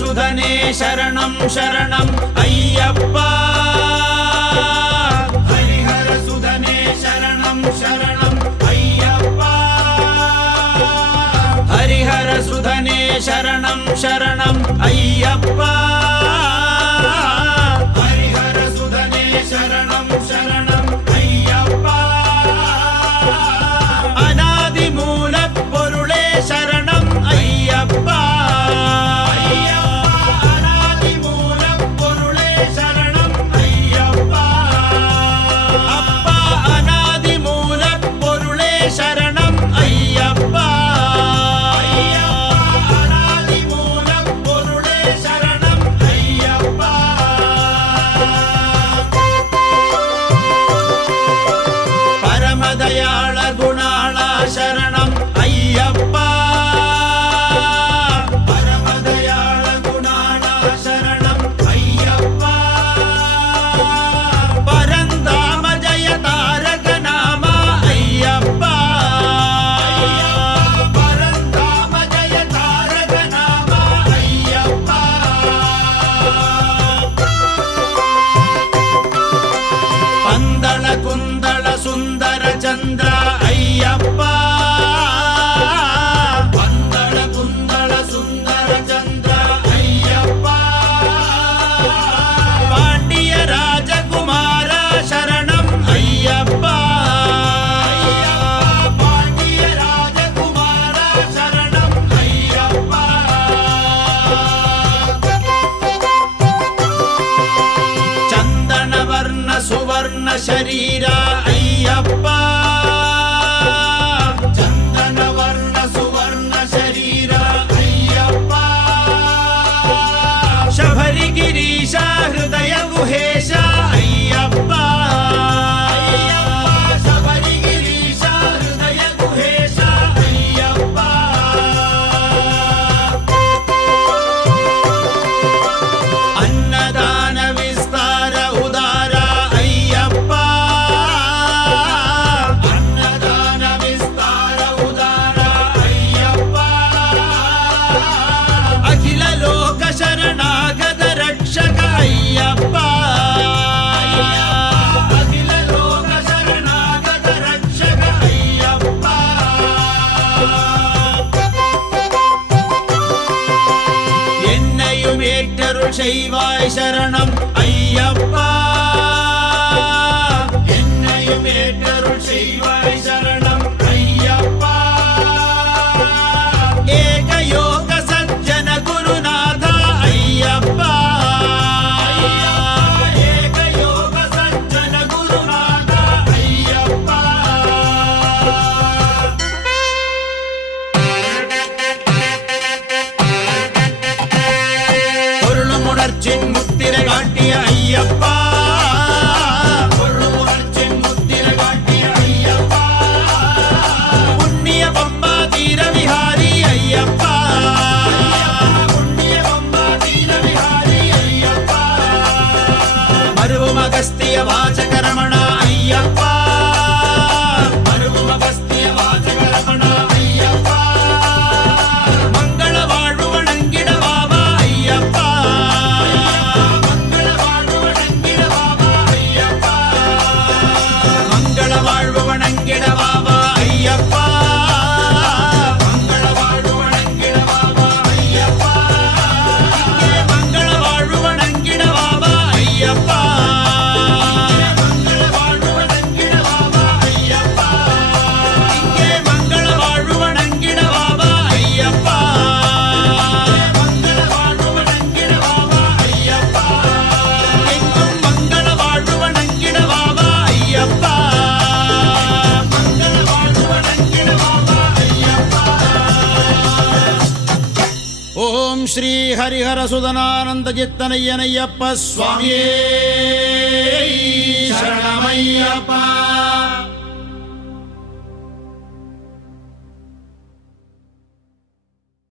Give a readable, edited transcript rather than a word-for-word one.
சுதனே சரணம் சரணம் ஐயப்பா. ஹரிஹர சுதனே சரணம் சரணம் ஐயப்பா. ஹரிஹர சுதனே சரணம் சரணம் ஐயப்பா. ஹரிஹர சுதனே சரணம் சரணம் ஐயப்பா. அநாதி மூலப் பொருளே சரணம் ஐயப்பா. அநாதி மூலப் பொருளே சரணம் ஐயப்பா. அப்பா அநாதி மூலப் பொருளே சரணம் ஐயப்பா. அநாதி மூலப் பொருளே சரணம் ஐயப்பா. பரமதயாள குணாளா சரணம் ஐயப்பா. பரமதயாள குணாளா சரணம் ஐயப்பா. பரந்தாம ஜய தாரக நாம ஐயப்பா. பரந்தாம ஜய தாரக நாம ஐயப்பா. பந்தள குந்தள சுந்தர சந்திர ஐயப்பா. பந்தள குந்தள சுந்தர சந்திர ஐயப்பா. பாண்டிய ராஜகுமார சரணம் ஐயப்பா. பாண்டிய ராஜகுமார சரணம் ஐயப்பா. ಚಂದನವರ್ಣ ಸುವರ್ಣ ಶರೀರ ಅಯ್ಯಪ್ಪ. ಚಂದನವರ್ಣ ಸುವರ್ಣ ಶರೀರ ಅಯ್ಯಪ್ಪ. ಶಬರಿಗಿರೀಶ ಹೃದಯ ಗುಹೇಶ ಅಯ್ಯಪ್ಪ. ಶಬರಿಗಿರೀಶ ಹೃದಯ ಗುಹೇಶ ಅಯ್ಯಪ್ಪ. ಅನ್ನದಾನ ವಿಸ್ತಾರ ಉದಾರ ಅಯ್ಯಪ್ಪ. ಅನ್ನದಾನ ವಿಸ್ತಾರ ಉದಾರ ಅಯ್ಯಪ್ಪ. ಅಖಿಲ ಲೋಕ ಶರಣಾಗತ ರಕ್ಷಕ ಅಯ್ಯಪ್ಪ. ಅಖಿಲ ಲೋಕ ಶರಣಾಗತ ರಕ್ಷಕ ಅಯ್ಯಪ್ಪ. என்னையும் ஏற்றருள் செய்வாய் சரணம் ஐயப்பா. என்னையும் ஏற்றருள் செய்வாய் சரணம் ஐயப்பா. ஏகயோக சஜ்ஜன குருநாத ஐயப்பா. ஏகயோக சஜ்ஜன குருநாத ஐயப்பா. பொருளும் உணர்ச்சின் முத்திரை காட்டிய ஐயப்பா. பொருளும் உணர்ச்சின் முத்திரை காட்டிய ஐயப்பா. புண்ணிய பம்பா தீர விஹாரி ஐயப்பா. புண்ணிய பம்பா தீர விஹாரி ஐயப்பா. மருவும் அகஸ்திய வாசக ரமண ஐயப்பா. மருவும் அகஸ்திய வாசக ரமண ஐயப்பா. மங்கள வாழ்வு வணங்கிட வாவா ஐயப்பா. மங்கள வாழ்வு வணங்கிட வாவா ஐயப்பா. மங்கள வாழ்வு வணங்கிட வாவா ஐயப்பா. மங்கள வாழ்வு வணங்கிட வாவா ஐயப்பா. இங்கே மங்கள வாழ்வு வணங்கிட வாவா ஐயப்பா. மங்கள வாழ்வு வணங்கிட வாவா ஐயப்பா. இங்கே மங்கள வாழ்வு வணங்கிட வாவா ஐயப்பா. மங்கள வாழ்வு வணங்கிட வாவா ஐயப்பா. எங்கும் மங்கள வாழ்வு வணங்கிட வாவா ஐயப்பா. மங்கள வாழ்வு வணங்கிட வாவா ஐயப்பா. ஓம் ஸ்ரீ ஹரிஹர சுதனானந்த சித்தனையனையப்ப சுவாமியே சரணமையப்பா.